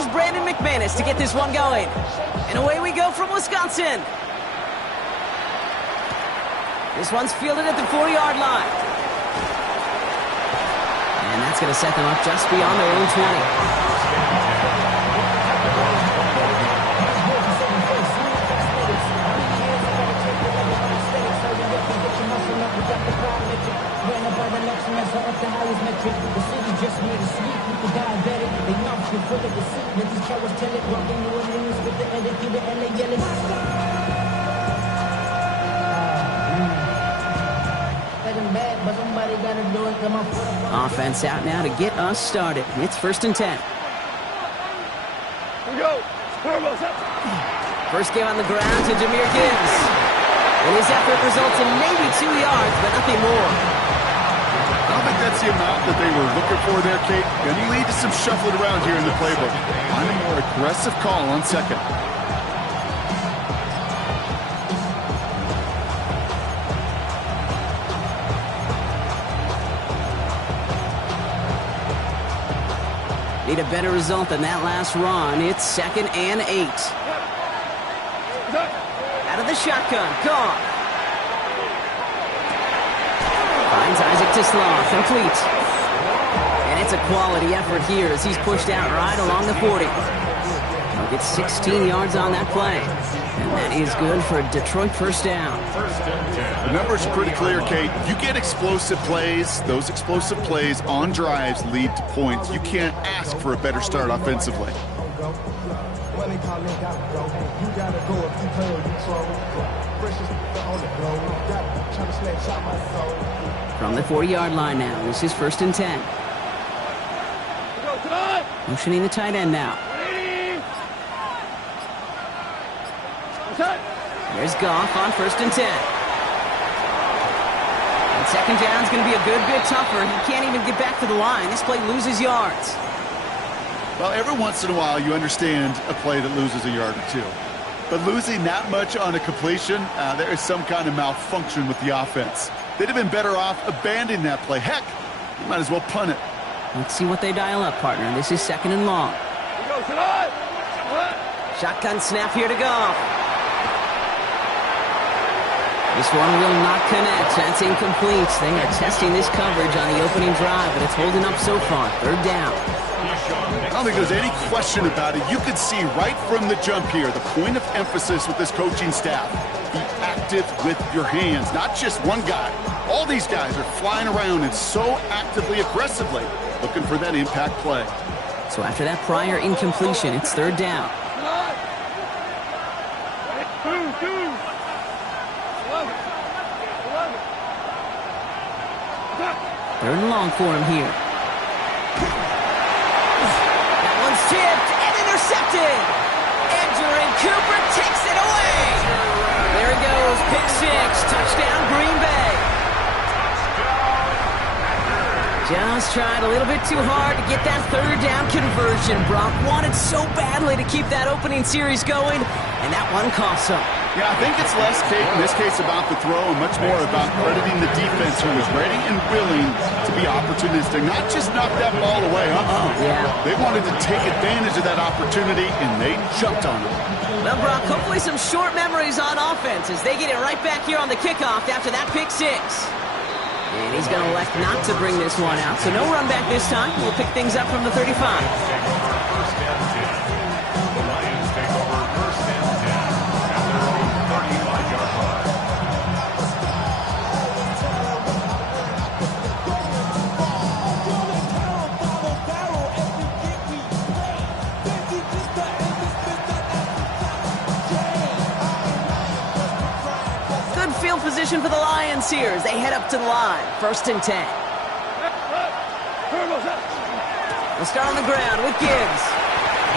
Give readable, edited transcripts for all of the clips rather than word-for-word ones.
here's Brandon McManus to get this one going. And away we go from Wisconsin. This one's fielded at the 40-yard line. And that's going to set them up just beyond their own 20. Offense out now to get us started. It's 1st and 10. Here we go. First game on the ground to Jahmyr Gibbs. And his effort results in maybe 2 yards, but nothing more. I don't think that's the amount that they were looking for there, Kate. Going to lead to some shuffling around here in the playbook. Find a more aggressive call on second. Need a better result than that last run. It's 2nd and 8. Out of the shotgun. Gone. Finds Isaac Tislaw. Complete. And it's a quality effort here as he's pushed out right along the 40. He'll get 16 yards on that play. And that is good for a Detroit first down. The numbers are pretty clear, Kate. You get explosive plays. Those explosive plays on drives lead to points. You can't ask for a better start offensively. From the 40-yard line now, this is 1st and 10. Motioning the tight end now. There's Goff on 1st and 10. And 2nd down's going to be a good bit tougher. He can't even get back to the line. This play loses yards. Well, every once in a while you understand a play that loses a yard or two. But losing that much on a completion, there is some kind of malfunction with the offense. They'd have been better off abandoning that play. Heck, you might as well punt it. Let's see what they dial up, partner. This is 2nd and long. Shotgun snap here to Goff. This one will not connect. That's incomplete. They are testing this coverage on the opening drive, but it's holding up so far. 3rd down. I don't think there's any question about it. You could see right from the jump here, the point of emphasis with this coaching staff. Be active with your hands, not just one guy. All these guys are flying around and so actively, aggressively looking for that impact play. So after that prior incompletion, it's 3rd down. 3rd and long for him here. That one's tipped and intercepted. And Jermaine Cooper takes it away. There he goes. Pick 6. Touchdown, Green Bay. Just tried a little bit too hard to get that 3rd down conversion. Brock wanted so badly to keep that opening series going, and that one cost him. Yeah, I think it's less, Kate, in this case about the throw and much more about crediting the defense who was ready and willing to be opportunistic, not just knock that ball away. Yeah. They wanted to take advantage of that opportunity, and they jumped on it. Well, Brock, hopefully some short memories on offense as they get it right back here on the kickoff after that pick 6. And he's going to elect not to bring this one out, so no run back this time. We'll pick things up from the 35. Field position for the Lions here as they head up to the line. 1st and 10. We'll start on the ground with Gibbs.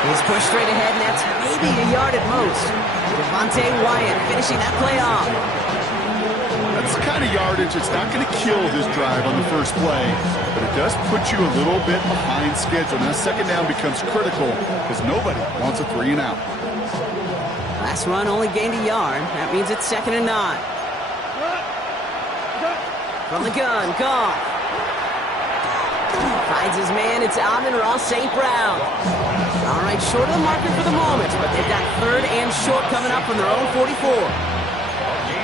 He's pushed straight ahead, and that's maybe a yard at most. Devontae Wyatt finishing that play off. That's the kind of yardage that's not going to kill this drive on the first play, but it does put you a little bit behind schedule. Now 2nd down becomes critical because nobody wants a 3 and out. Last run only gained a yard. That means it's 2nd and 9. From the gun, Goff. Finds his man. It's Amon-Ra St. Brown. All right, short of the marker for the moment, but they've got third and short coming up from their own 44.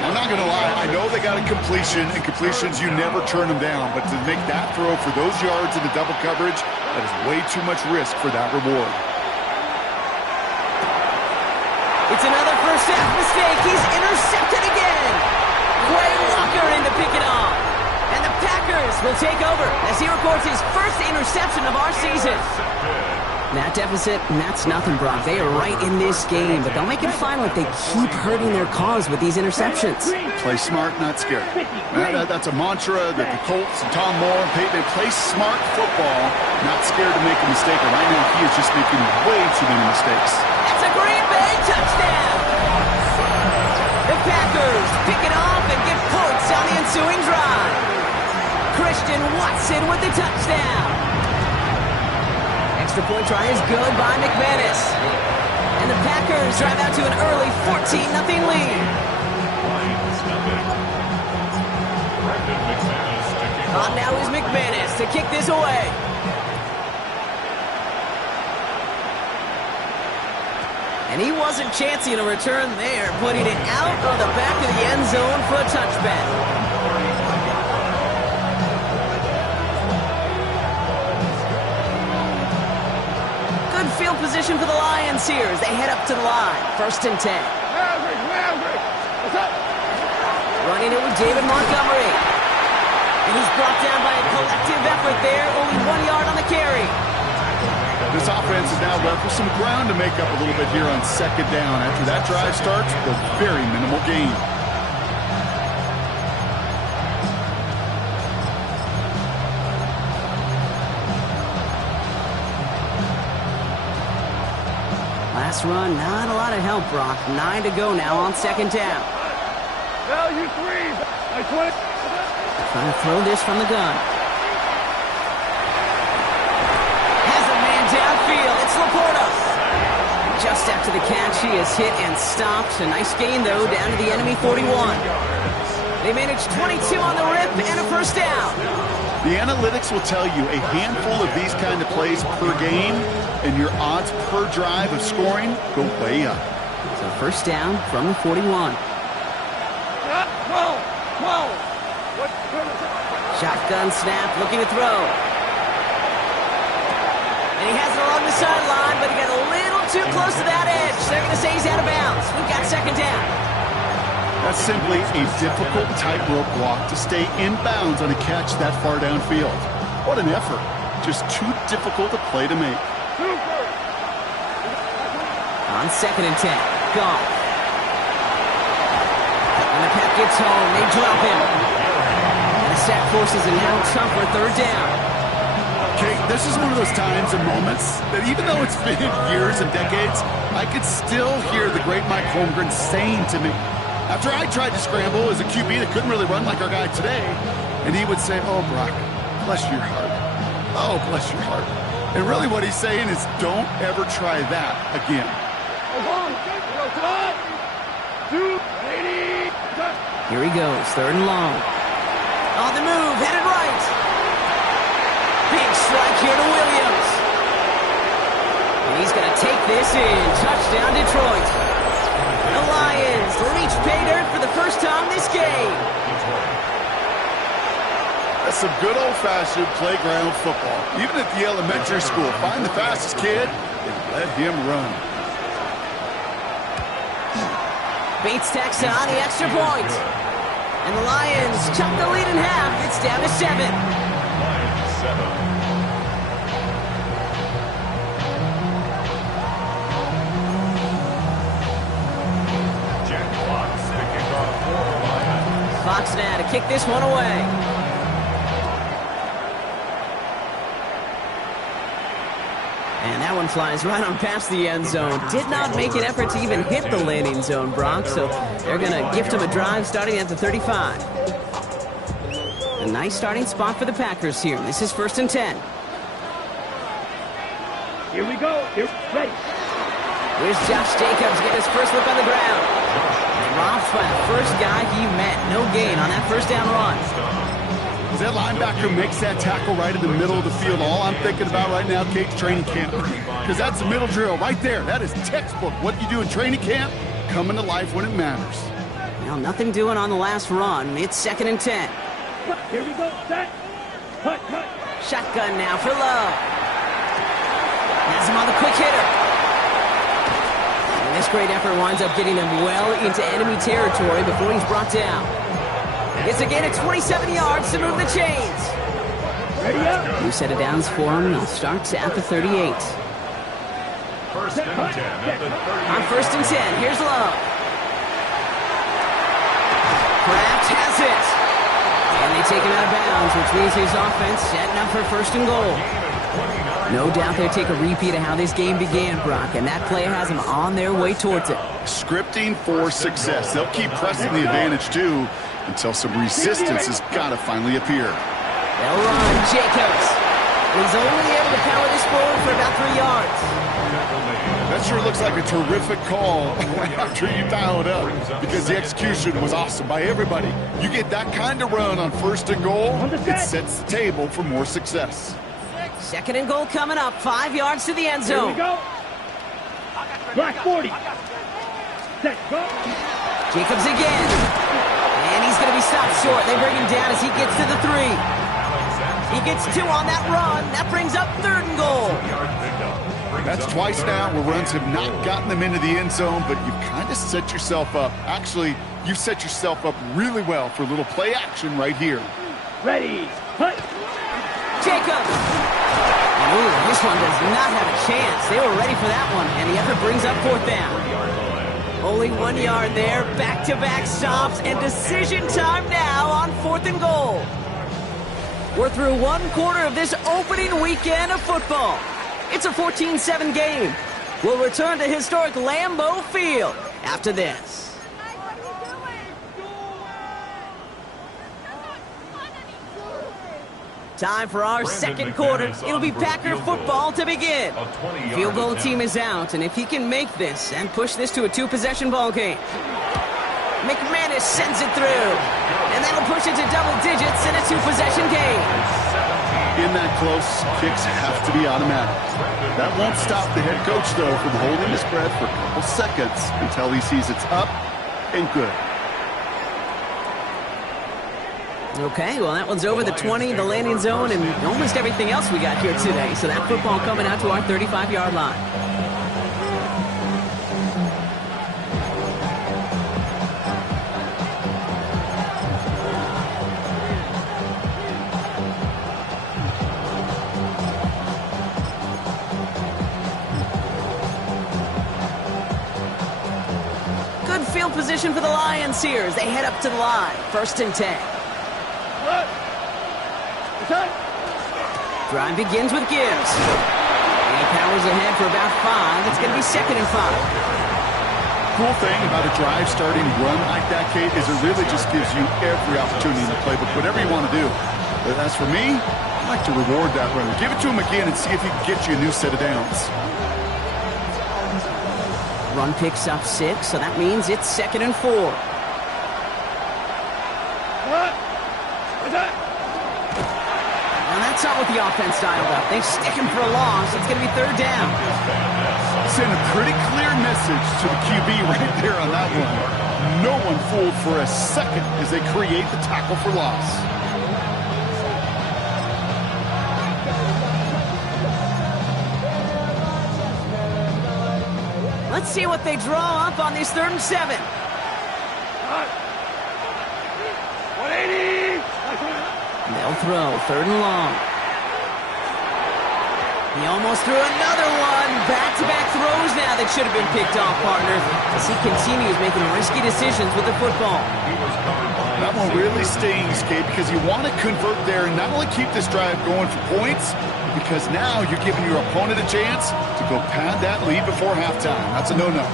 I'm not going to lie. I know they got a completion, and completions, you never turn them down. But to make that throw for those yards in the double coverage, that is way too much risk for that reward. It's another first half mistake. He's intercepted again. Quay Walker in to pick it off. And the Packers will take over as he records his first interception of our season. That deficit, that's nothing, Brock. They are right in this game, but they'll make it fine like they keep hurting their cause with these interceptions. Play smart, not scared. That's a mantra that the Colts and Tom Moore and Peyton, play smart football, not scared to make a mistake. And right now, he is just making way too many mistakes. It's a Green Bay touchdown! The Packers pick it off and get points on the ensuing drive. Christian Watson with the touchdown. Extra point try is good by McManus. And the Packers drive out to an early 14-0 lead. On now is McManus to kick this away. And he wasn't chancing a return there, putting it out of the back of the end zone for a touchback. Field position for the Lions here as they head up to the line. 1st and 10. Running it with David Montgomery. And he's brought down by a collective effort there. Only 1 yard on the carry. This offense is now left with some ground to make up a little bit here on 2nd down. After that drive starts with a very minimal gain. Last run, not a lot of help, Brock. 9 to go now on 2nd down. Value 3. I quit. Trying to throw this from the gun. Has a man downfield. It's Laporta. Just after the catch, he is hit and stopped. A nice gain, though, down to the enemy 41. They managed 22 on the rip and a 1st down. The analytics will tell you a handful of these kind of plays per game, and your odds per drive of scoring go way up. So 1st down from the 41. Shotgun snap, looking to throw. And he has it along the sideline, but he got a little too close to that edge. They're going to say he's out of bounds. We've got 2nd down. That's simply a difficult tightrope walk to stay in bounds on a catch that far downfield. What an effort. Just too difficult a play to make. On 2nd and 10. Gone. And the pack gets home. They drop him. And the sack forces a now tougher 3rd down. Okay, this is one of those times and moments that even though it's been years and decades, I could still hear the great Mike Holmgren saying to me, after I tried to scramble as a QB that couldn't really run like our guy today, and he would say, "Oh, Brock, bless your heart. Oh, bless your heart." And really what he's saying is don't ever try that again. Here he goes, 3rd and long. On the move, headed right. Big strike here to Williams. And he's going to take this in. Touchdown, Detroit. The Lions reach pay dirt for the first time this game. That's some good old-fashioned playground football. Even at the elementary school, find the fastest kid and let him run. Bates tacks on the extra point. And the Lions chop the lead in half. It's down to 7. Fox now to kick this one away. And that one flies right on past the end zone. Did not make an effort to even hit the landing zone, Brock, so they're going to gift him a drive starting at the 35. A nice starting spot for the Packers here. This is 1st and 10. Here we go. Here's ready. Here's Josh Jacobs getting his first look on the ground. Dropped by the first guy he met. No gain on that 1st down run. As that linebacker makes that tackle right in the middle of the field, all I'm thinking about right now, Kate's training camp. Because that's the middle drill right there. That is textbook. What you do in training camp, coming to life when it matters. Well, nothing doing on the last run. It's 2nd and 10. Here we go. Set. Cut, cut. Shotgun now for Love. Has him on the quick hitter. And this great effort winds up getting them well into enemy territory before he's brought down. It's a gain of 27 yards to move the chains. Ready up. New set of downs for him, and he'll start at the 38. First and 10 at the 38. On 1st and 10, here's Love. Kraft has it. And they take him out of bounds, which means his offense setting up for 1st and goal. No doubt they take a repeat of how this game began, Brock, and that play has them on their way towards it. Scripting for success. They'll keep pressing the advantage, too, until some resistance has got to finally appear. They'll run Jacobs. He's only able to power this forward for about 3 yards. That sure looks like a terrific call after you dial it up, because the execution was awesome by everybody. You get that kind of run on 1st and goal, it sets the table for more success. 2nd and goal coming up, 5 yards to the end zone. Here we go. Black 40. Set, go. Jacobs again. And he's going to be stopped short. They bring him down as he gets to the 3. He gets 2 on that run. That brings up 3rd and goal. That's twice now where runs have not gotten them into the end zone, but you've kind of set yourself up. Actually, you've set yourself up really well for a little play action right here. Ready. Cut. Jacobs. Ooh, this one does not have a chance. They were ready for that one, and the effort brings up 4th down. Only 1 yard there, back-to-back stops, and decision time now on 4th and goal. We're through 1 quarter of this opening weekend of football. It's a 14-7 game. We'll return to historic Lambeau Field after this. Time for our 2nd quarter. It'll be Packer football to begin. Field goal team is out, and if he can make this and push this to a 2-possession ball game, McManus sends it through, and that'll push it to double digits in a 2-possession game. In that close, kicks have to be automatic. That won't stop the head coach, though, from holding his breath for a couple seconds until he sees it's up and good. Okay, well, that one's over the 20, the landing zone, and almost everything else we got here today. So that football coming out to our 35-yard line. Good field position for the Lions here as they head up to the line. 1st and 10. Drive begins with Gibbs. And he powers ahead for about 5. It's going to be 2nd and 5. Cool thing about a drive starting run like that, Kate, is it really just gives you every opportunity in the playbook, whatever you want to do. But as for me, I like to reward that runner. Give it to him again and see if he can get you a new set of downs. Run picks up 6, so that means it's 2nd and 4. That's not what the offense dialed up. They stick him for a loss. It's going to be 3rd down. Send a pretty clear message to the QB right there on that one. No one fooled for a second as they create the tackle for loss. Let's see what they draw up on this 3rd and 7. 180. They'll throw 3rd and long. He almost threw another one. Back-to-back throws now that should have been picked off, partner, as he continues making risky decisions with the football. That one really stings, Kate, because you want to convert there and not only keep this drive going for points, because now you're giving your opponent a chance to go pad that lead before halftime. That's a no-no.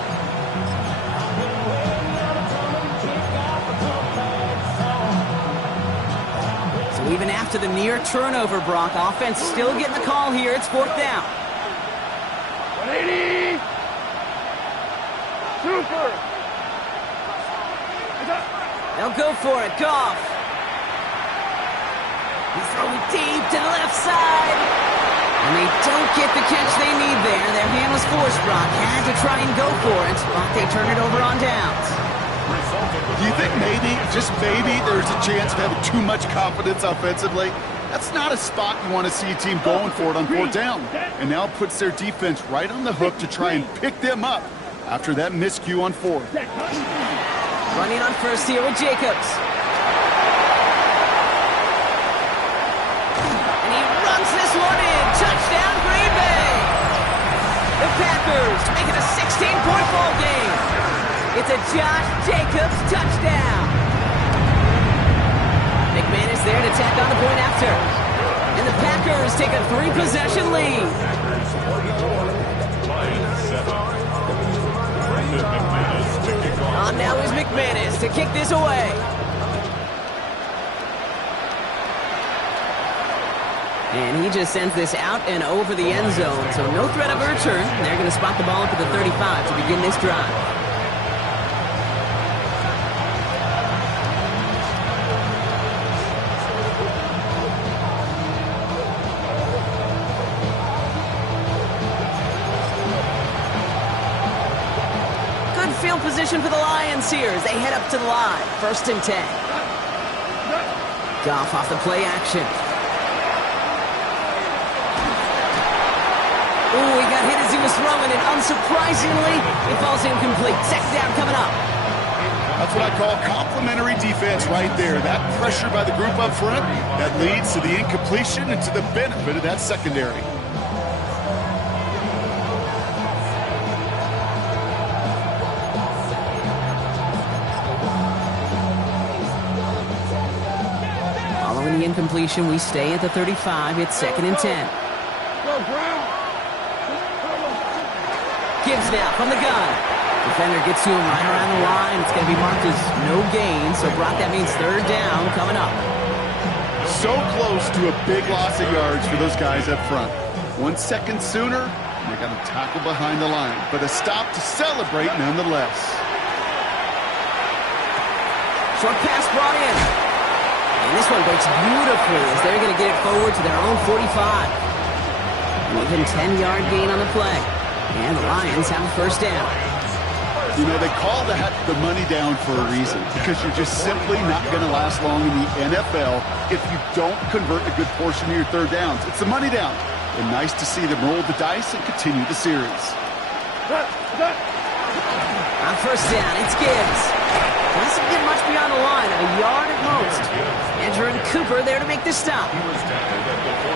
Even after the near turnover, Brock, offense still getting the call here. It's 4th down. 180. Super. They'll go for it. Goff. He's throwing deep to the left side. And they don't get the catch they need there. Their hand was forced, Brock. Had to try and go for it, but they turn it over on downs. Do you think maybe, just maybe, there's a chance of having too much confidence offensively? That's not a spot you want to see a team going for it on fourth down. And now puts their defense right on the hook to try and pick them up after that miscue on fourth. Running on first here with Jacobs. And he runs this one in. Touchdown, Green Bay. The Packers make it a 16-point ball game. It's a Josh Jacobs touchdown. McManus there to tack on the point after. And the Packers take a 3-possession lead. On now is McManus to kick this away. And he just sends this out and over the end zone. So no threat of a return. They're going to spot the ball up at the 35 to begin this drive. Field position for the Lions here as they head up to the line. 1st and 10. Goff off the play action. Oh, he got hit as he was throwing, and unsurprisingly, it falls incomplete. 2nd down coming up. That's what I call complimentary defense right there. That pressure by the group up front, that leads to the incompletion and to the benefit of that secondary. The incompletion, we stay at the 35. It's 2nd and 10. Gibbs now from the gun. Defender gets to him right around the line. It's going to be marked as no gain. So, Brock, that means 3rd down coming up. So close to a big loss of yards for those guys up front. 1 second sooner, they got to tackle behind the line. But a stop to celebrate nonetheless. Short pass brought in. And this one breaks beautifully as they're going to get it forward to their own 45. An even 10-yard gain on the play. And the Lions have a 1st down. You know, they call that the money down for a reason, because you're just simply not going to last long in the NFL if you don't convert a good portion of your 3rd downs. It's the money down. And nice to see them roll the dice and continue the series. On 1st down, it's Gibbs. Doesn't get much beyond the line, a yard at most. Andrew and Cooper there to make the stop.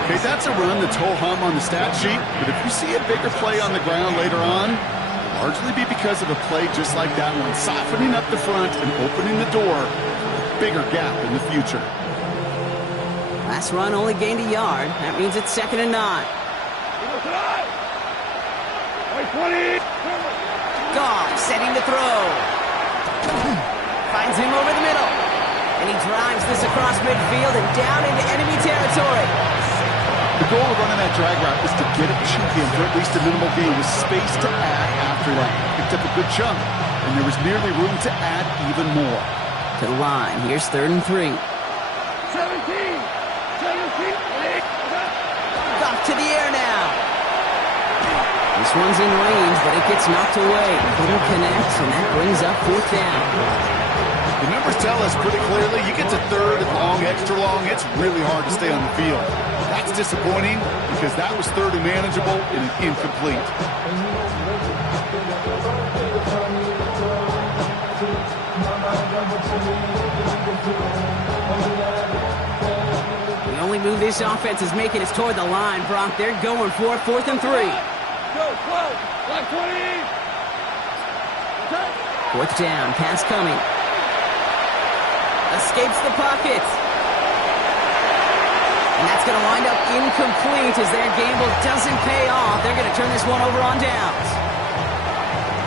Okay, that's a run that's ho-hum on the stat sheet, but if you see a bigger play on the ground later on, it'll largely be because of a play just like that one, softening up the front and opening the door, a bigger gap in the future. Last run only gained a yard. That means it's 2nd and 9. Goff setting to throw. Finds him over the middle. And he drives this across midfield and down into enemy territory. The goal of running that drag route is to get a chunk in for at least a minimal gain with space to add after that. Picked up a good chunk, and there was merely room to add even more. To the line. Here's 3rd and 3. 17. Goff to the air now. This one's in range, but it gets knocked away. Couldn't connect, and that brings up 4th down. The numbers tell us pretty clearly, you get to 3rd and long, extra long, it's really hard to stay on the field. That's disappointing because that was 3rd and manageable and incomplete. The only move this offense is making is toward the line, Brock. They're going for 4th and 3. Go, 12. Black 20. 4th down, pass coming. Escapes the pocket. And that's going to wind up incomplete as their gamble doesn't pay off. They're going to turn this one over on downs.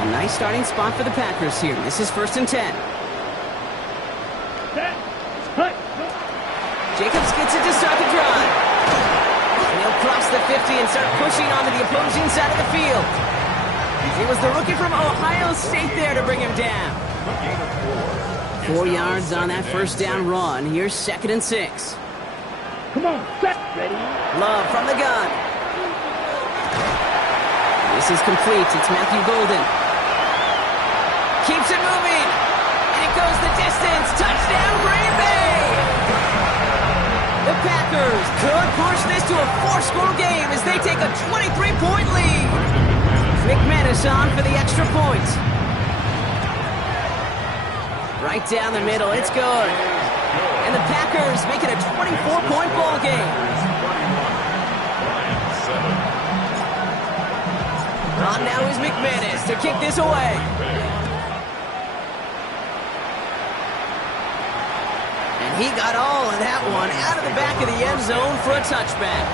A nice starting spot for the Packers here. This is 1st and 10. Jacobs gets it to start the drive. And he'll cross the 50 and start pushing onto the opposing side of the field. It was the rookie from Ohio State there to bring him down. 4 yards on that 1st down run. Here's 2nd and 6. Come on, set. Ready? Love from the gun. This is complete. It's Matthew Golden. Keeps it moving. And it goes the distance. Touchdown, Green Bay! The Packers could push this to a 4-score game as they take a 23-point lead. McManus on for the extra point. Right down the middle. It's good. And the Packers make it a 24-point ball game. On now is McManus to kick this away. And he got all of that one out of the back of the end zone for a touchback.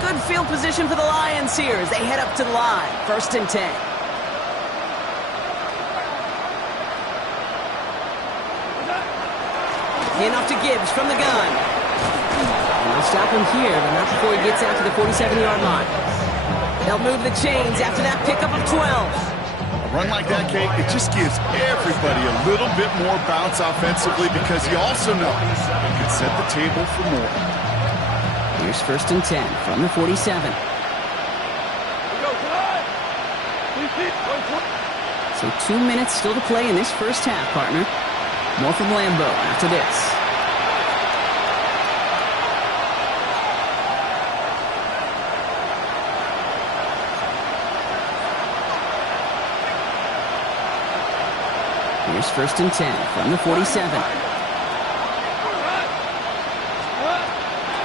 Good field position for the Lions here as they head up to the line. 1st and 10. In off to Gibbs from the gun. And they'll stop him here, but not before he gets out to the 47-yard line. They'll move the chains after that pickup of 12. A run like that, Kate, it just gives everybody a little bit more bounce offensively because you also know it can set the table for more. Here's 1st and 10 from the 47. So 2 minutes still to play in this first half, partner. More from Lambeau after this. Here's 1st and 10 from the 47.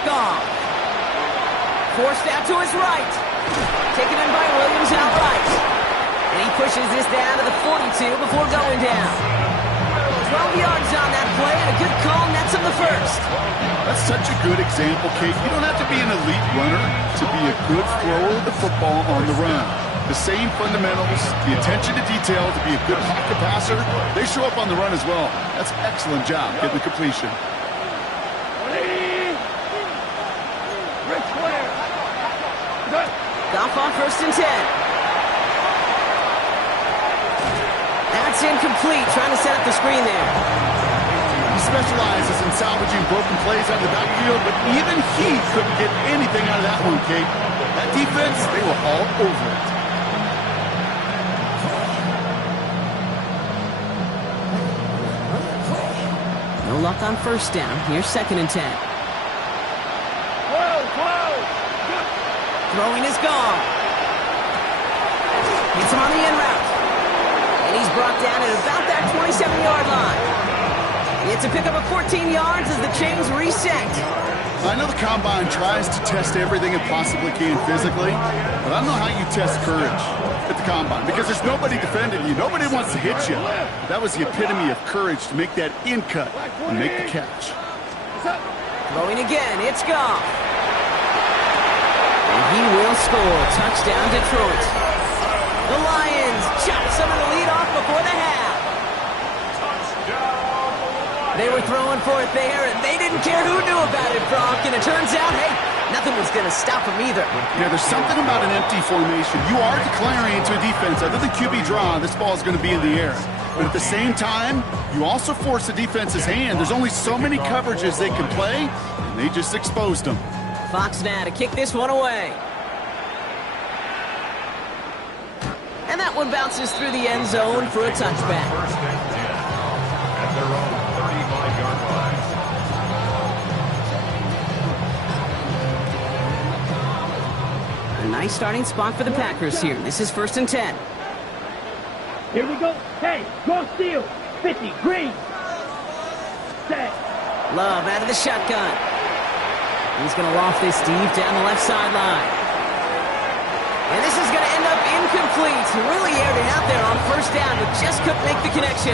Gone. Forced out to his right. Taken in by Williams outright. And he pushes this down to the 42 before going down. 12 yards on that play, and a good call nets him the first. That's such a good example, Kate. You don't have to be an elite runner to be a good thrower of the football on the run. The same fundamentals, the attention to detail to be a good pocket passer, they show up on the run as well. That's an excellent job getting the completion. Goff on 1st and 10. That's incomplete, trying to set up the screen there. He specializes in salvaging broken plays out of the backfield, but even he couldn't get anything out of that one, Kate. That defense, they were all over it. No luck on 1st down. Here's 2nd and 10. Throwing is gone. Hits him on the in route. And he's brought down at about that 27-yard line. It's a pickup of 14 yards as the chains reset. I know the Combine tries to test everything it possibly can physically, but I don't know how you test courage at the Combine because there's nobody defending you. Nobody wants to hit you. That was the epitome of courage to make that in cut and make the catch. Throwing again. It's Goff. And he will score. Touchdown, Detroit. The Lions chop some of the lead off before the half. They were throwing for it there, and they didn't care who knew about it, Brock. And it turns out, hey, nothing was going to stop them either. Yeah, there's something about an empty formation. You are declaring to a defense, other than QB draw, this ball is going to be in the air. But at the same time, you also force the defense's hand. There's only so many coverages they can play, and they just exposed them. Fox now to kick this one away. And that one bounces through the end zone for a touchback. First and 10 at their own 35-yard line. A nice starting spot for the Packers here. This is 1st and 10. Here we go. Hey, go steal. 50, green. Set. Love out of the shotgun. He's going to loft this deep down the left sideline. And this is going to end up incomplete. He really aired it out there on 1st down, but just couldn't make the connection.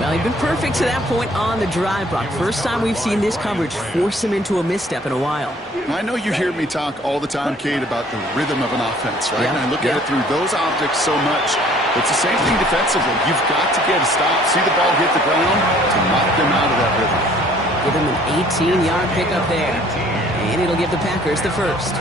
Well, he'd been perfect to that point on the drive, Brock. First time we've seen this coverage force him into a misstep in a while. I know you hear me talk all the time, Kate, about the rhythm of an offense, right? Yeah. And I look at it through those optics so much. It's the same thing defensively. You've got to get a stop, see the ball hit the ground to knock them out of that rhythm. Give him an 18-yard pickup there. And it'll give the Packers the first.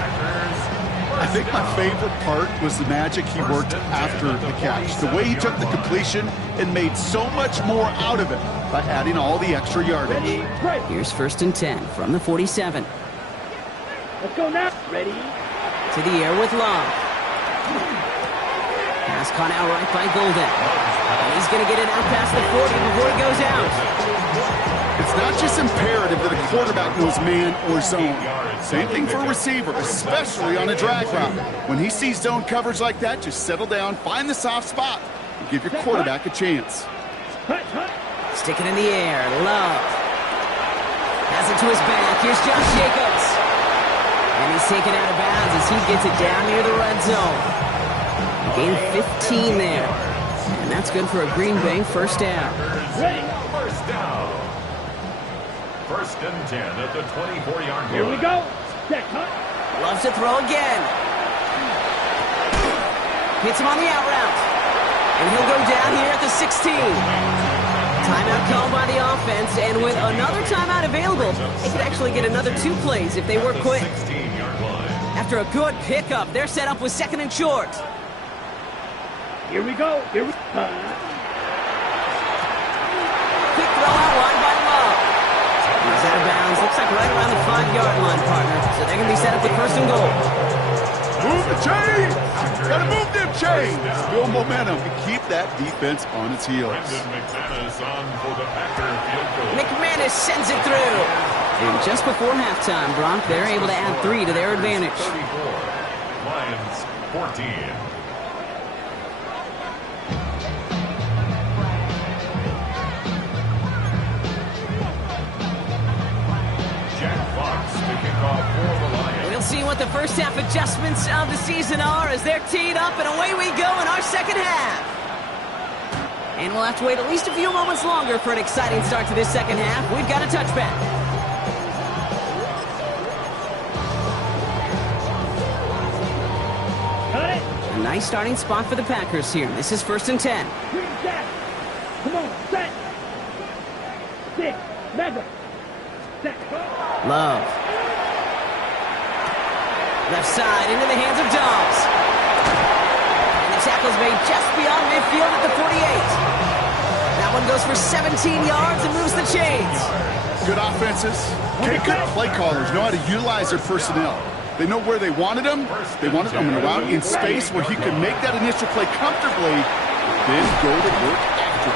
I think my favorite part was the magic he worked after the catch. The way he took the completion and made so much more out of it by adding all the extra yardage. Here's 1st and 10 from the 47. Let's go now. Ready? To the air with Love. Pass caught out right by Golden. And he's going to get it out past the 40 before he goes out. It's not just imperative that a quarterback knows man or zone. Same thing for a receiver, especially on a drag route. When he sees zone coverage like that, just settle down, find the soft spot, and give your quarterback a chance. Stick it in the air. Love. Has it to his back. Here's Josh Jacobs. And he's taken out of bounds as he gets it down near the red zone. Gain 15 there. And that's good for a Green Bay 1st down. First down. 1st and 10 at the 24-yard line. Here we go. Set, cut. Loves to throw again. Hits him on the out route. And he'll go down here at the 16. Timeout called by the offense, and with another timeout available, they could actually get another 2 plays if they work quick. After a good pickup, they're set up with 2nd and short. Here we go. Here we go. Quick throw out wide by Love. He's out of bounds. Looks like right around the 5-yard line, partner. So they're going to be set up with 1st and goal. Move the chains! Gotta move them chains! Build momentum and keep that defense on its heels. McManus on for the Packer field goal. McManus sends it through. And just before halftime, Bronk, they're able to add 3 to their advantage. 34. Lions 14. We'll see what the first half adjustments of the season are as they're teed up, and away we go in our 2nd half. And we'll have to wait at least a few moments longer for an exciting start to this 2nd half. We've got a touchback. Got it. A nice starting spot for the Packers here. This is 1st and 10. Green set. Come on. Set. 6. Mega. Set. Go. Love. Left side into the hands of Dobbs. And the tackle's made just beyond midfield at the 48. That one goes for 17 yards and moves the chains. Good offenses. Okay, good play callers know how to utilize their personnel. They know where they wanted them. They wanted them in a route in space where he could make that initial play comfortably, then go to work after.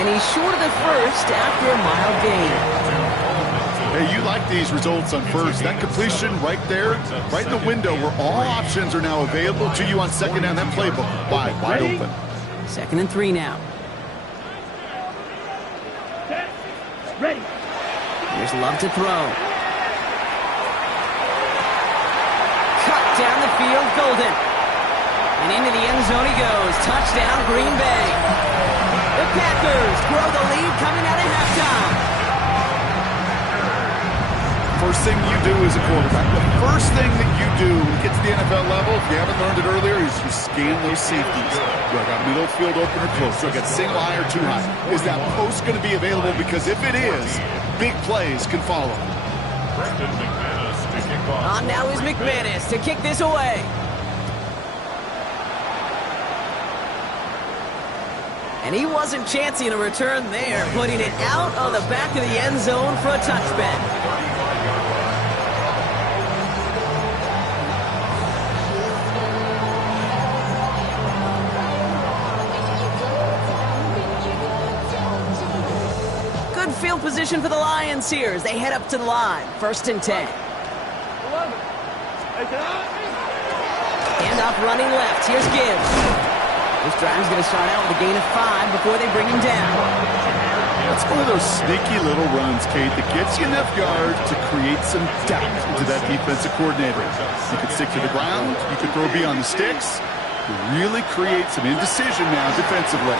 And he's short of the first after a mild gain. Hey, you like these results on first. That completion right there, right in the window where all options are now available to you on 2nd down. That playbook wide open. 2nd and 3 now. Set. Ready. Here's Love to throw. Cut down the field, Golden. And into the end zone he goes. Touchdown, Green Bay. The Packers grow the lead coming out of halftime. First thing you do as a quarterback, the first thing that you do when you get to the NFL level, if you haven't learned it earlier, is you scan those safeties. Do I got middle field open or close? Do I got single high or too high? Is that post going to be available? Because if it is, big plays can follow. On now is McManus to kick this away. And he wasn't chancing a return there, putting it out on the back of the end zone for a touchback. Good field position for the Lions here as they head up to the line. 1st and 10. Hand off running left. Here's Gibbs. This drive's going to start out with a gain of 5 before they bring him down. That's one of those sneaky little runs, Kate, that gets you enough yards to create some doubt into that defensive coordinator. You could stick to the ground. You could throw beyond the sticks. You really create some indecision now defensively.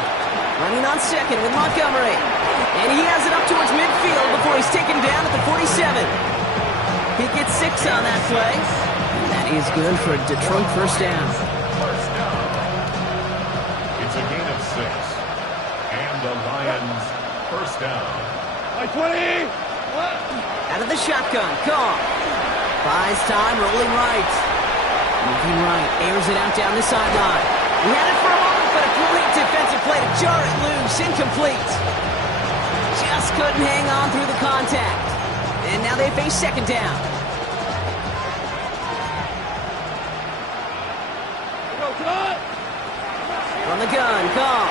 Running on 2nd with Montgomery. And he has it up towards midfield before he's taken down at the 47. He gets 6 on that play. And that is good for a Detroit 1st down. It's a gain of 6. And the Lions 1st down. 20. Out of the shotgun, Cobb. Buys time, rolling right. Moving right, airs it out down the sideline. He had it for a moment, but a great defensive play to jar it loose. Incomplete. Just couldn't hang on through the contact. And now they face second down. From the gun, Goff.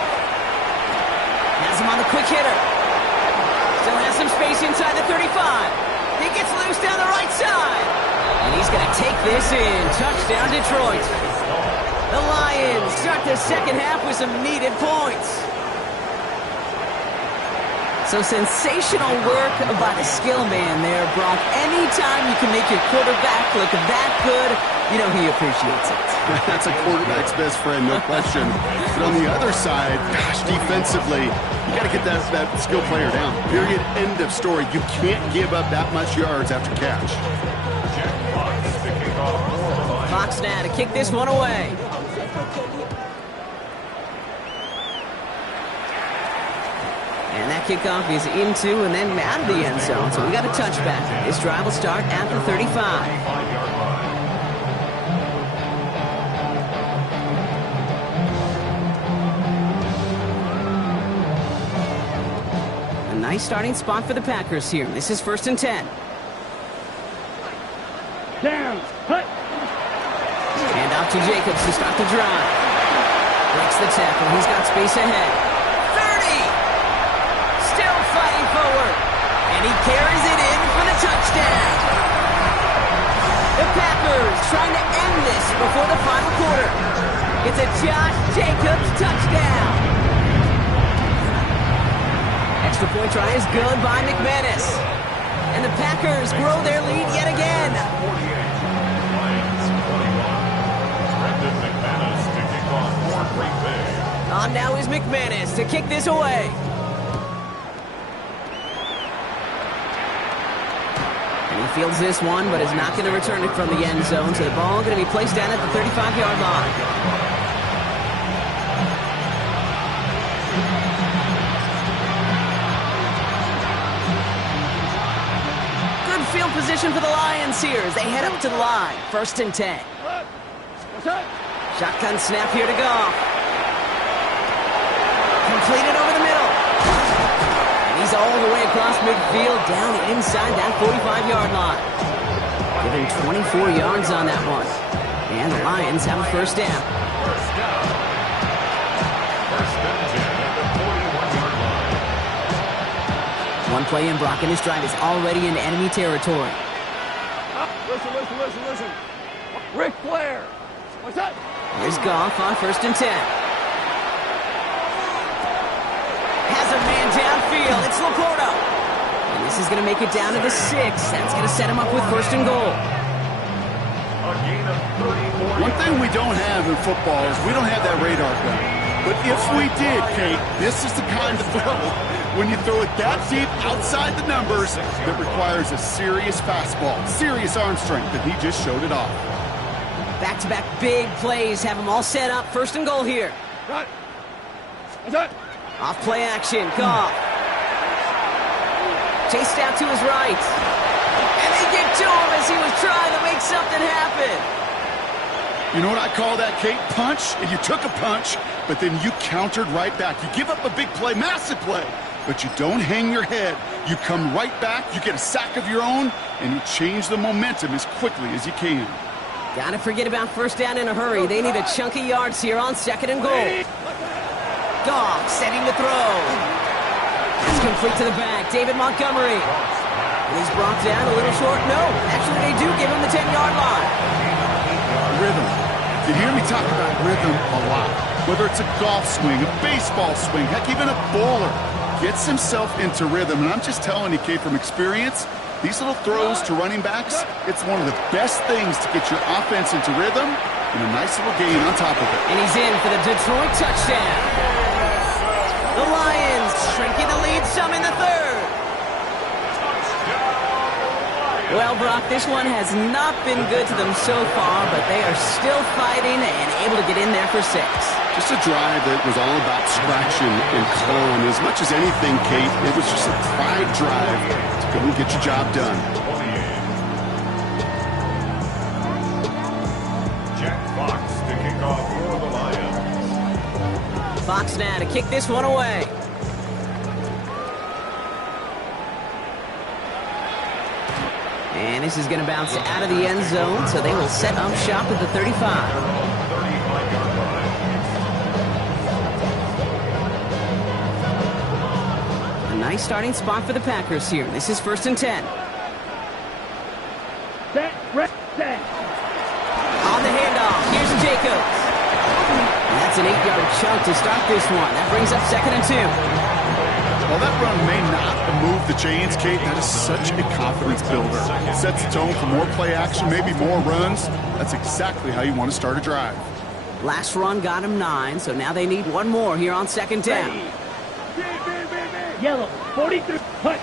Has him on the quick hitter. Still has some space inside the 35. He gets loose down the right side. And he's going to take this in. Touchdown, Detroit. The Lions start the second half with some needed points. So sensational work by the skill man there, Brock. Anytime you can make your quarterback look that good, you know he appreciates it. That's a quarterback's best friend, no question. But on the other side, gosh, defensively, you got to get that skill player down. Period. End of story. You can't give up that much yards after catch. Fox now to kick this one away. And that kickoff is into and then out of the end zone. So we got a touchback. This drive will start at the 35. A nice starting spot for the Packers here. This is 1st and 10. Down. Hut. Hand off to Jacobs to start the drive. Breaks the tackle. He's got space ahead. Fighting forward, and he carries it in for the touchdown. The Packers trying to end this before the final quarter. It's a Josh Jacobs touchdown. Extra point try is good by McManus. And the Packers grow their lead yet again. On now is McManus to kick this away. He fields this one, but is not going to return it from the end zone, so the ball going to be placed down at the 35-yard line. Good field position for the Lions here as they head up to the line. 1st and 10. Shotgun snap here to Goff. Completed over the middle. He's all the way across midfield, down inside that 45-yard line. Giving 24 yards on that one. And the Lions have a first down. First down. First and 10 at the 41-yard line. One play in, Brock, and this drive is already in enemy territory. Listen. Ric Flair. What's that? Here's Goff on 1st and 10. Has a man downfield. It's Laporta. And this is going to make it down to the 6. That's going to set him up with 1st and goal. A gain of 34. One thing we don't have in football is we don't have that radar gun. But if we did, Kate, this is the kind of throw, when you throw it that deep outside the numbers, that requires a serious fastball, serious arm strength, and he just showed it off. Back-to-back big plays have them all set up. 1st and goal here. Right. What's that? Off play action, Goff. Chased out to his right. And they get to him as he was trying to make something happen. You know what I call that, Kate? Punch. And you took a punch, but then you countered right back. You give up a big play, massive play, but you don't hang your head. You come right back, you get a sack of your own, and you change the momentum as quickly as you can. Gotta forget about 1st down in a hurry. They need a chunky yards here on 2nd and goal. Goff setting to throw. It's complete to the back. David Montgomery. And he's brought down a little short. No, actually they do give him the 10-yard line. Rhythm. You hear me talk about rhythm a lot. Whether it's a golf swing, a baseball swing, heck, even a bowler gets himself into rhythm. And I'm just telling you, Kate, from experience, these little throws to running backs, it's one of the best things to get your offense into rhythm and a nice little gain on top of it. And he's in for the Detroit touchdown. The Lions shrinking the lead some in the 3rd. Well, Brock, this one has not been good to them so far, but they are still fighting and able to get in there for 6. Just a drive that was all about scratching and clawing. As much as anything, Kate, it was just a pride drive to go and get your job done. Box now to kick this one away. And this is going to bounce out of the end zone, so they will set up shop at the 35. A nice starting spot for the Packers here. This is 1st and 10. Set, rest, set. On the handoff, here's Jacobs. And that's an 8-yard chunk to start this one. That brings up 2nd and 2. Well, that run may not move the chains, Kate. That is such a confidence builder. It sets the tone for more play action, maybe more runs. That's exactly how you want to start a drive. Last run got him 9, so now they need one more here on 2nd down. Yellow, 43, hut.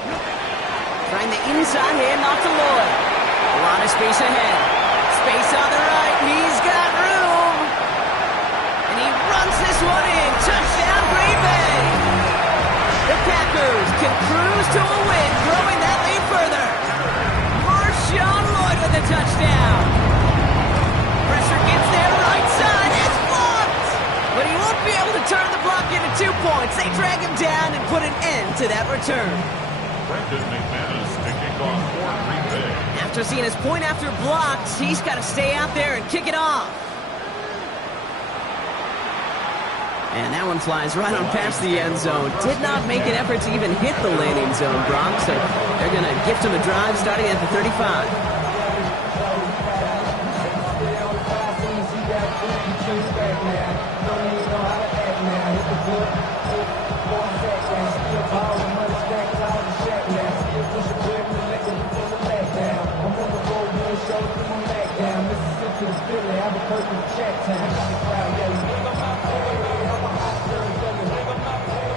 Trying the inside handoff to Lloyd. A lot of space ahead. Space on the right. He's got room. And he runs this one in. Touchdown, Green Bay. The Packers can cruise to a win, growing that lead further. Marshawn Lloyd with a touchdown. Pressure gets there, right side. It's blocked. But he won't be able to turn the block into 2 points. They drag him down and put an end to that return. Brendan McManus to kick off for Green Bay. After seeing his point after blocked, he's got to stay out there and kick it off. And that one flies right on past the end zone. Did not make an effort to even hit the landing zone, Brock. So they're going to gift him a drive starting at the 35.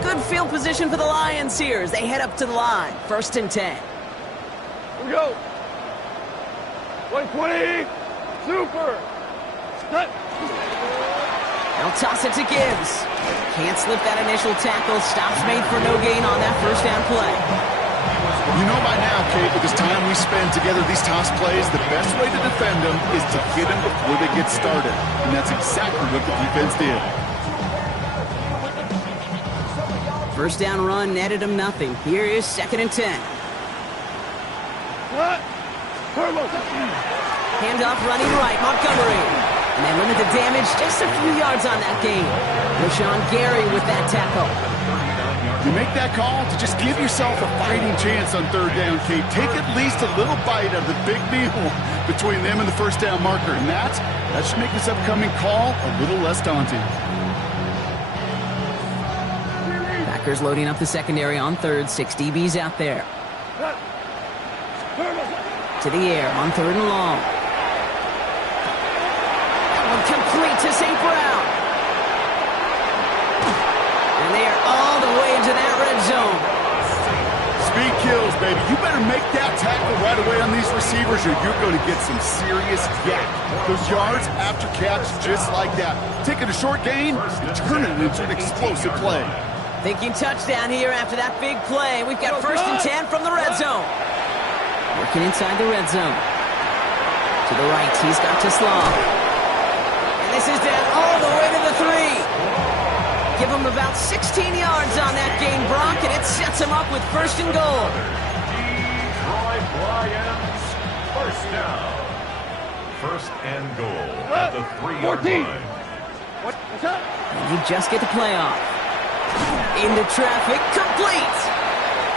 Good field position for the Lions here as they head up to the line. 1st and 10. Here we go. 120. Super. Step. They'll toss it to Gibbs. Can't slip that initial tackle. Stops made for no gain on that 1st down play. You know by now, Kate, with this time we spend together these toss plays, the best way to defend them is to hit them before they get started. And that's exactly what the defense did. 1st down run netted him nothing. Here is 2nd and 10. What? Handoff running right, Montgomery. And they limit the damage just a few yards on that gain. Rashawn Gary with that tackle. You make that call to just give yourself a fighting chance on 3rd down, Kate. Take at least a little bite out of the big meal between them and the 1st down marker. And that should make this upcoming call a little less daunting. Packers loading up the secondary on 3rd. 6 DBs out there. To the air on 3rd and long. That one complete to St. Brown. And they are all the way into that red zone. Speed kills, baby. You better make that tackle right away on these receivers or you're going to get some serious yak. Those yards after catch just like that. Taking a short gain and turning it into an explosive play. Thinking touchdown here after that big play. We've got 1st and 10 from the red zone. Working inside the red zone. To the right, he's got to Slaw. And this is down all the way to the 3. Give him about 16 yards on that gain, Brock, and it sets him up with 1st and goal. Detroit Lions, 1st down. 1st and goal at the 3-yard line. What's up? And you just get the play off. Into traffic, complete.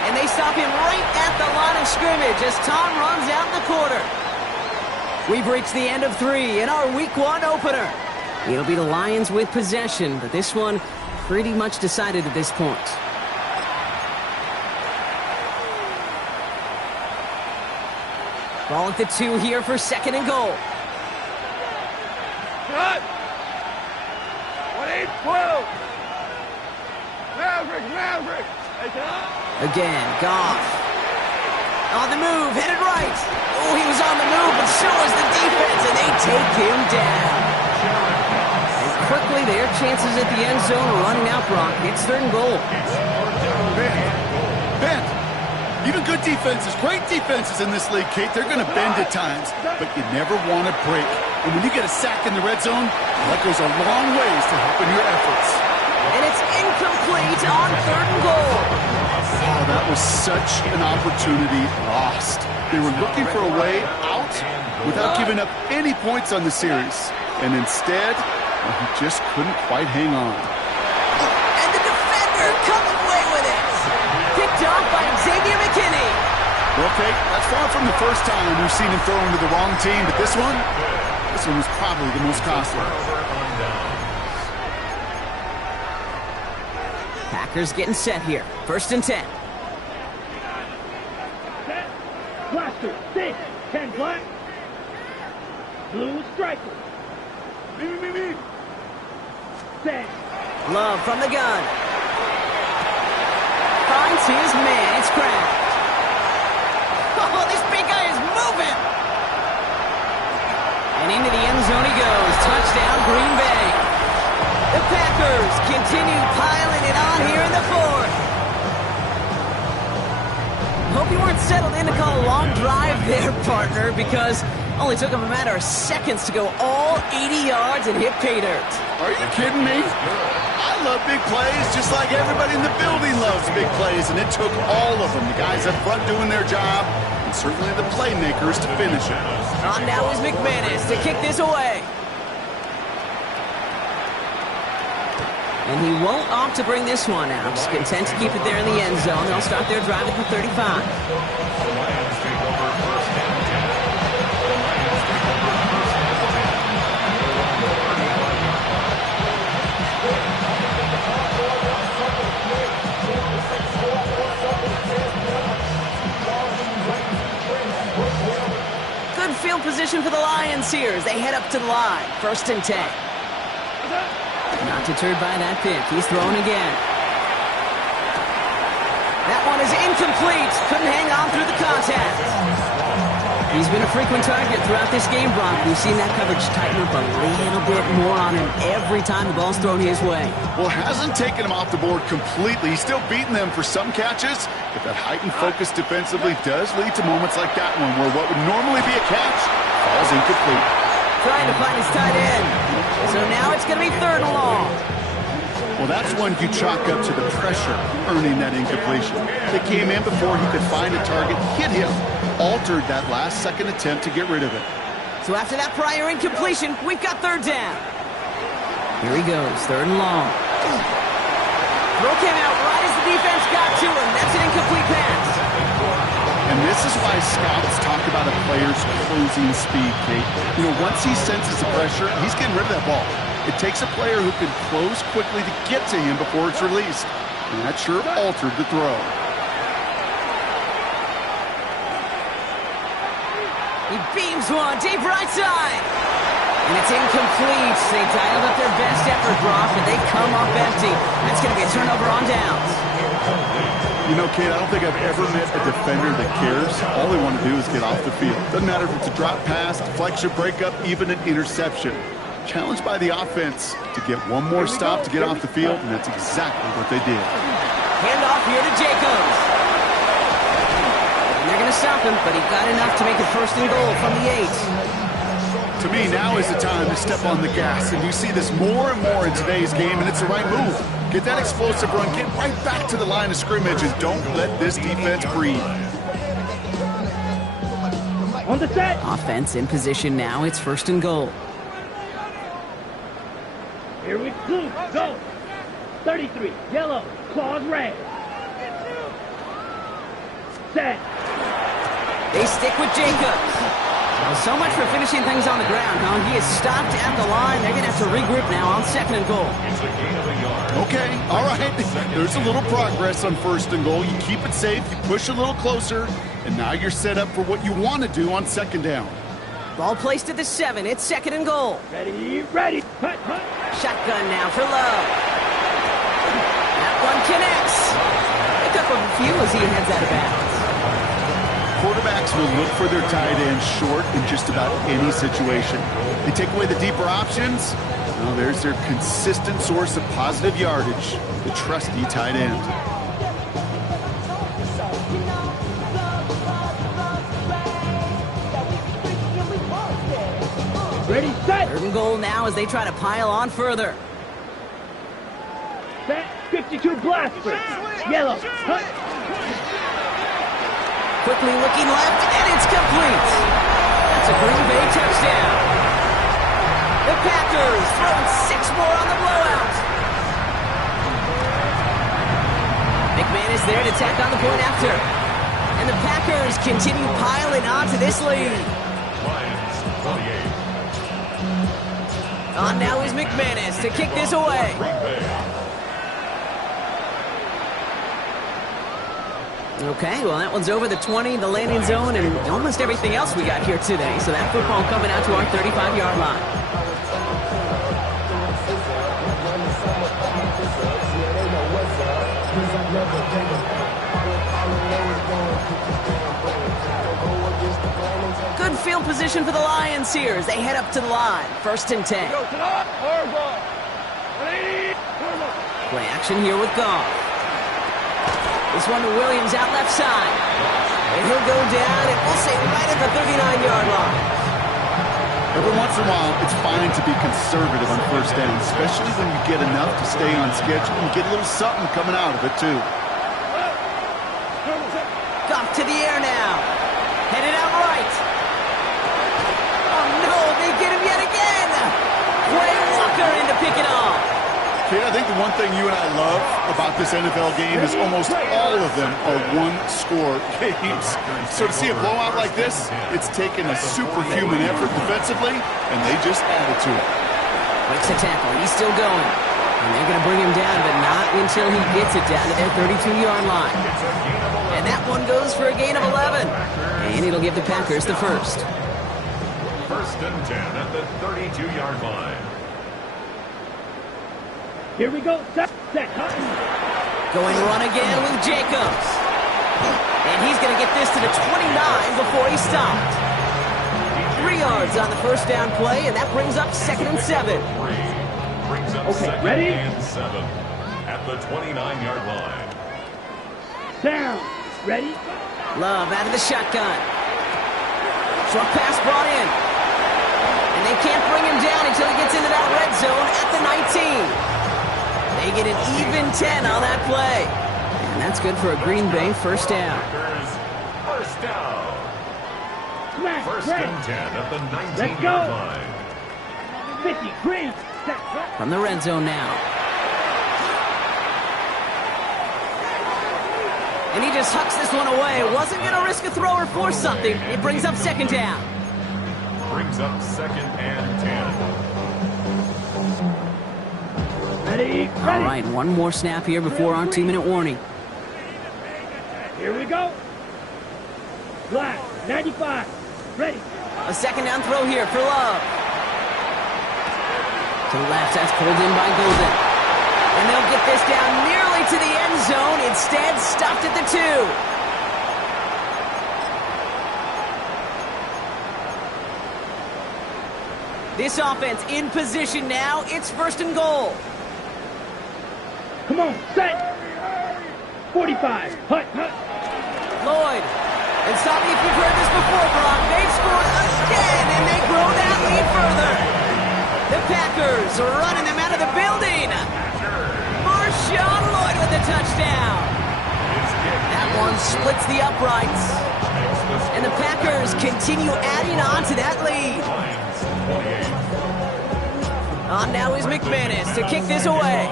And they stop him right at the line of scrimmage as Tom runs out in the quarter. We've reached the end of 3 in our Week 1 opener. It'll be the Lions with possession, but this one pretty much decided at this point. Ball at the 2 here for 2nd and goal. Cut. 1-8-12. Maverick. Again, Goff. On the move, headed right. Oh, he was on the move, but so was the defense, and they take him down. And quickly, their chances at the end zone are running out, Brock. It's 3rd and goal. Bend. Even good defenses, great defenses in this league, Kate, they're going to bend at times, but you never want to break. And when you get a sack in the red zone, that goes a long ways to helping your efforts. And it's incomplete on 3rd and goal. Oh, that was such an opportunity lost. They were looking for a way out without giving up any points on the series. And instead, well, he just couldn't quite hang on. And the defender comes away with it. Picked off by Xavier McKinney. Well, Kate, that's far from the first time we've seen him throw into the wrong team, but this one was probably the most costly. Packers getting set here. 1st and 10. Set. Blaster. 6. 10 black. Blue striker. Me. Set. Love from the gun. Finds his man. It's cracked. Oh, this big guy is moving. And into the end zone he goes. Touchdown, Green Bay. The Packers continue piling it on here in the 4th. Hope you weren't settled in to call a long drive there, partner, because only took him a matter of seconds to go all 80 yards and hit pay dirt. Are you kidding me? I love big plays just like everybody in the building loves big plays, and it took all of them, the guys up front doing their job, and certainly the playmakers to finish it. On now is McManus to kick this away. And he won't opt to bring this one out. Just content to keep it there in the end zone. They'll start their drive at the 35. Good field position for the Lions here as they head up to the line. 1st and 10. Not deterred by that pick. He's throwing again. That one is incomplete. Couldn't hang on through the contact. He's been a frequent target throughout this game, Brock. We've seen that coverage tighten up a little bit more on him every time the ball's thrown his way. Well, hasn't taken him off the board completely. He's still beating them for some catches, but that heightened focus defensively does lead to moments like that one where what would normally be a catch falls incomplete. Trying to find his tight end. So now it's going to be 3rd and long. Well, that's one you chalk up to the pressure earning that incompletion. They came in before he could find a target, hit him, altered that last-second attempt to get rid of it. So after that prior incompletion, we've got 3rd down. Here he goes, 3rd and long. Throw came out right as the defense got to him. That's an incomplete pass. And this is why scouts talk about a player's closing speed, Kate. You know, once he senses the pressure, he's getting rid of that ball. It takes a player who can close quickly to get to him before it's released. And that sure altered the throw. He beams one, deep right side. And it's incomplete. They dialed up their best effort, Brock, but they come up empty. That's going to be a turnover on downs. You know, Kate, I don't think I've ever met a defender that cares. All they want to do is get off the field. Doesn't matter if it's a drop pass, deflection, breakup, even an interception. Challenged by the offense to get one more stop to get off the field, and that's exactly what they did. Hand off here to Jacobs. And they're going to stop him, but he got enough to make it 1st and goal from the 8. To me, now is the time to step on the gas, and you see this more and more in today's game, and it's the right move. Get that explosive run, get right back to the line of scrimmage, and don't let this defense breathe. On the set. Offense in position now. It's 1st and goal. Here we go. 33. Yellow. Claws red. Set. They stick with Jacobs. Well, so much for finishing things on the ground, huh? He is stopped at the line. They're going to have to regroup now on 2nd and goal. Okay, all right. There's a little progress on 1st and goal. You keep it safe, you push a little closer, and now you're set up for what you want to do on 2nd down. Ball placed at the 7. It's 2nd and goal. Ready. Hut. Shotgun now for Love. That one connects. Pick up a few as he heads out of bounds. Quarterbacks will look for their tight end short in just about any situation. They take away the deeper options. Well, there's their consistent source of positive yardage, the trusty tight end. Ready, set. 3rd and goal now as they try to pile on further. Set. 15. 52 Blaster. Yellow. Hut. Quickly looking left, and it's complete. That's a Green Bay touchdown. The Packers throwing 6 more on the blowout. McManus there to tack on the point after. And the Packers continue piling on to this lead. Lions 28. On now is McManus to kick this away. Green Bay. Okay, well, that one's over the 20, the landing zone, and almost everything else we got here today. So that football coming out to our 35-yard line. Good field position for the Lions here as they head up to the line. 1st and 10. Play action here with Goff. This one to Williams out left side. And he'll go down, and we'll say right at the 39-yard line. Every once in a while, it's fine to be conservative on 1st down, especially when you get enough to stay on schedule and get a little something coming out of it, too. Goff to the air now. Headed out right. Oh, no, they get him yet again. Quay Walker in to pick it off. Kid, I think the one thing you and I love about this NFL game is almost all of them are one-score games. So to see a blowout like this, it's taken a superhuman effort defensively, and they just added to it. Breaks the tackle. He's still going. And they're going to bring him down, but not until he gets it down to their 32-yard line. And that one goes for a gain of 11. And it'll give the Packers the first. 1st and 10 at the 32-yard line. Here we go. Set. Going run again with Jacobs. And he's going to get this to the 29 before he stopped. 3 yards on the 1st down play, and that brings up 2nd and 7. Brings up Okay, 2nd ready? and 7 at the 29-yard line. Down. Ready? Love out of the shotgun. Short pass brought in. And they can't bring him down until he gets into that red zone at the 19. They get an even 10 on that play. And that's good for a Green Bay 1st down. Packers, 1st down. Smash. 1st Ready. and 10 at the Let's go. 19-yard line. 50. Green. Set. From the red zone now. And he just hucks this one away. Wasn't going to risk a throw or force something. It brings up 2nd down. Brings up 2nd and 10. Ready. All right, one more snap here before our 2-minute warning. Here we go. Black. 95. Ready. A 2nd down throw here for Love. To the left, that's pulled in by Golden. And they'll get this down nearly to the end zone. Instead, stopped at the 2. This offense in position now. It's 1st and goal. Come on. Set. 45. Hut. Lloyd. And stop me if you've heard this before, Brock. They've scored again, and they grow that lead further. The Packers are running them out of the building. Marshawn Lloyd with the touchdown. That one splits the uprights. And the Packers continue adding on to that lead. On now is McManus to kick this away.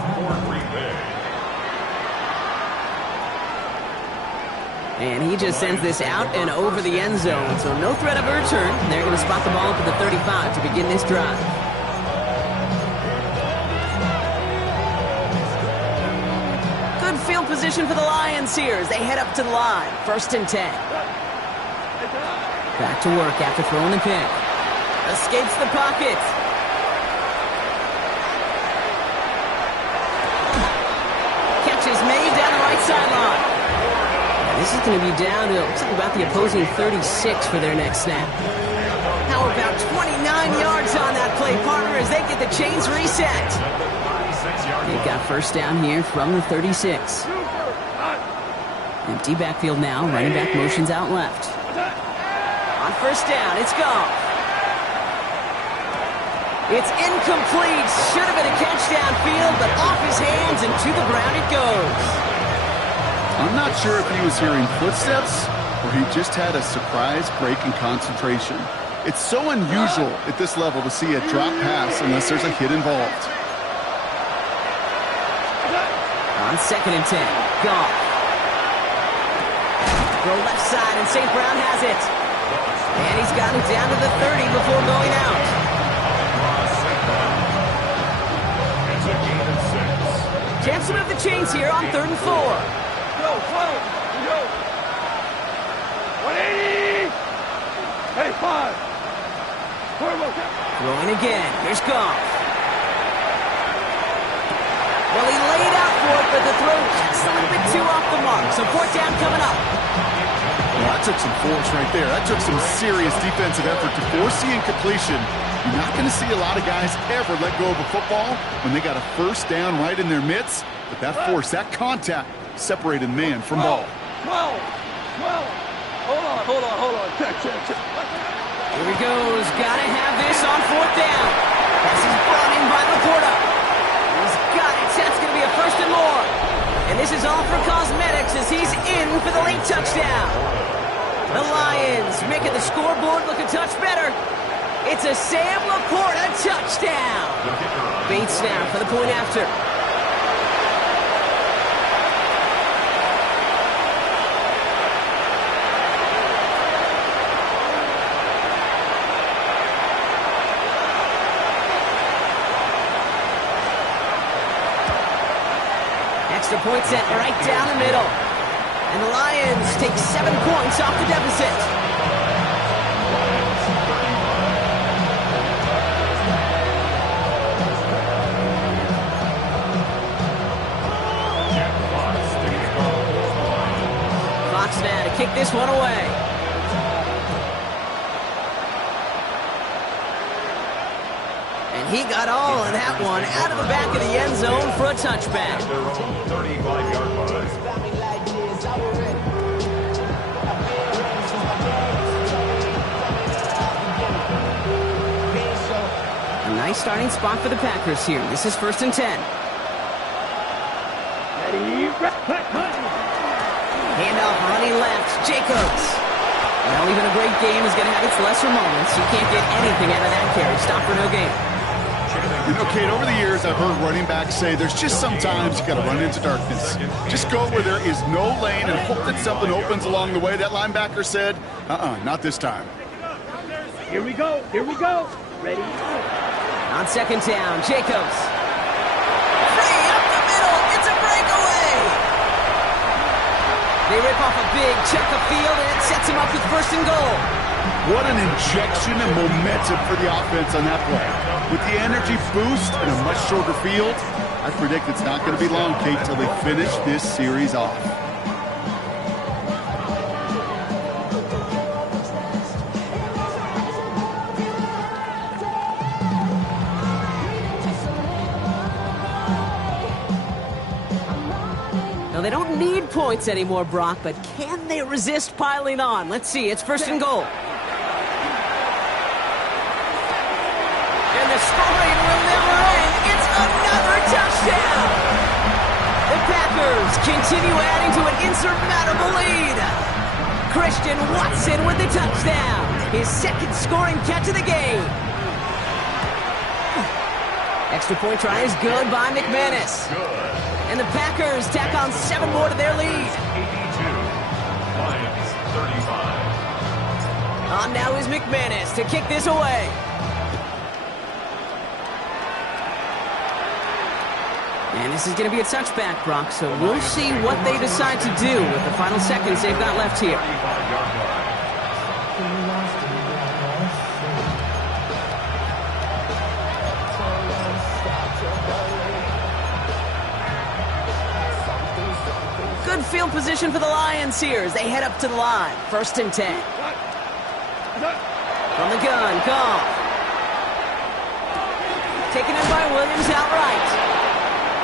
And he just sends this out and over the end zone. So no threat of a return. They're going to spot the ball up at the 35 to begin this drive. Good field position for the Lions here as they head up to the line. 1st and 10. Back to work after throwing the pick. Escapes the pocket. Catch is made down the right sideline. This is going to be down to looks like about the opposing 36 for their next snap. How about 29 yards on that play, partner, as they get the chains reset. They've got 1st down here from the 36. Empty backfield now. Running back motions out left. On 1st down, it's Goff. It's incomplete. Should have been a catch downfield, but off his hands and to the ground it goes. I'm not sure if he was hearing footsteps or he just had a surprise break in concentration. It's so unusual at this level to see a drop pass unless there's a hit involved. On 2nd and 10, Goff. Throw left side, and St. Brown has it. And he's got it down to the 30 before going out. It's a gain of 6. Chance to move the chains here on 3rd and 4. Go, slow. Go. 180. Hey, 5. Throwing again. Here's Goff. Well, he laid out for it, but the throw just a little bit too off the mark. So 4th down coming up. Well, that took some force right there. That took some serious defensive effort to force the incompletion. You're not going to see a lot of guys ever let go of a football when they got a 1st down right in their midst. But that force, that contact, separated man from ball. 12. Hold on. Check. Here he goes. Got to have this on 4th down. Pass is brought in by Laporta. He's got it. That's going to be a 1st and more. And this is all for cosmetics as he's in for the late touchdown. The Lions making the scoreboard look a touch better. It's a Sam Laporta touchdown. Bates now for the point after. Extra point set right down the middle. And the Lions take 7 points off the deficit. Fox now to kick this one away. And he got all of that one out of the back of the end zone for a touchback. Their own 35-yard line. A nice starting spot for the Packers here. This is 1st and 10. Handoff running left. Jacobs. Well, even a great game is going to have its lesser moments. You can't get anything out of that carry. Stop for no gain. You know, Kate, over the years, I've heard running backs say there's just sometimes you got to run into darkness. Just go where there is no lane and hope that something opens along the way. That linebacker said, not this time. Here we go. Ready? On 2nd down, Jacobs. Free up the middle. It's a breakaway. They rip off a big chunk of field, and it sets him up with 1st and goal. What an injection and momentum for the offense on that play. With the energy boost and a much shorter field, I predict it's not going to be long, Kate, till they finish this series off. Now, they don't need points anymore, Brock, but can they resist piling on? Let's see. It's 1st and goal. And the scoring will never end. It's another touchdown. The Packers continue adding to an insurmountable lead. Christian Watson with the touchdown. His 2nd scoring catch of the game. Extra point try is good by McManus. And the Packers tack on 7 more to their lead. 82. Lions 35. On now is McManus to kick this away. And this is going to be a touchback, Brock, so we'll see what they decide to do with the final seconds they've got left here. 35-yard line. Good field position for the Lions here as they head up to the line. 1st and 10. From the gun, Goff. Taken in by Williams outright.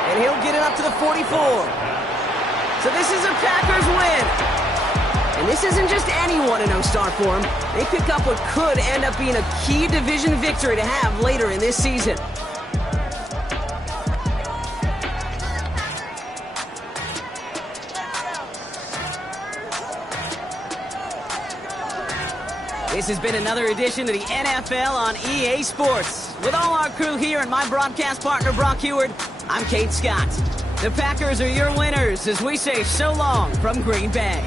And he'll get it up to the 44. So this is a Packers win. And this isn't just anyone in no-star form. They pick up what could end up being a key division victory to have later in this season. This has been another edition of the NFL on EA Sports. With all our crew here and my broadcast partner, Brock Heward, I'm Kate Scott. The Packers are your winners as we say so long from Green Bay.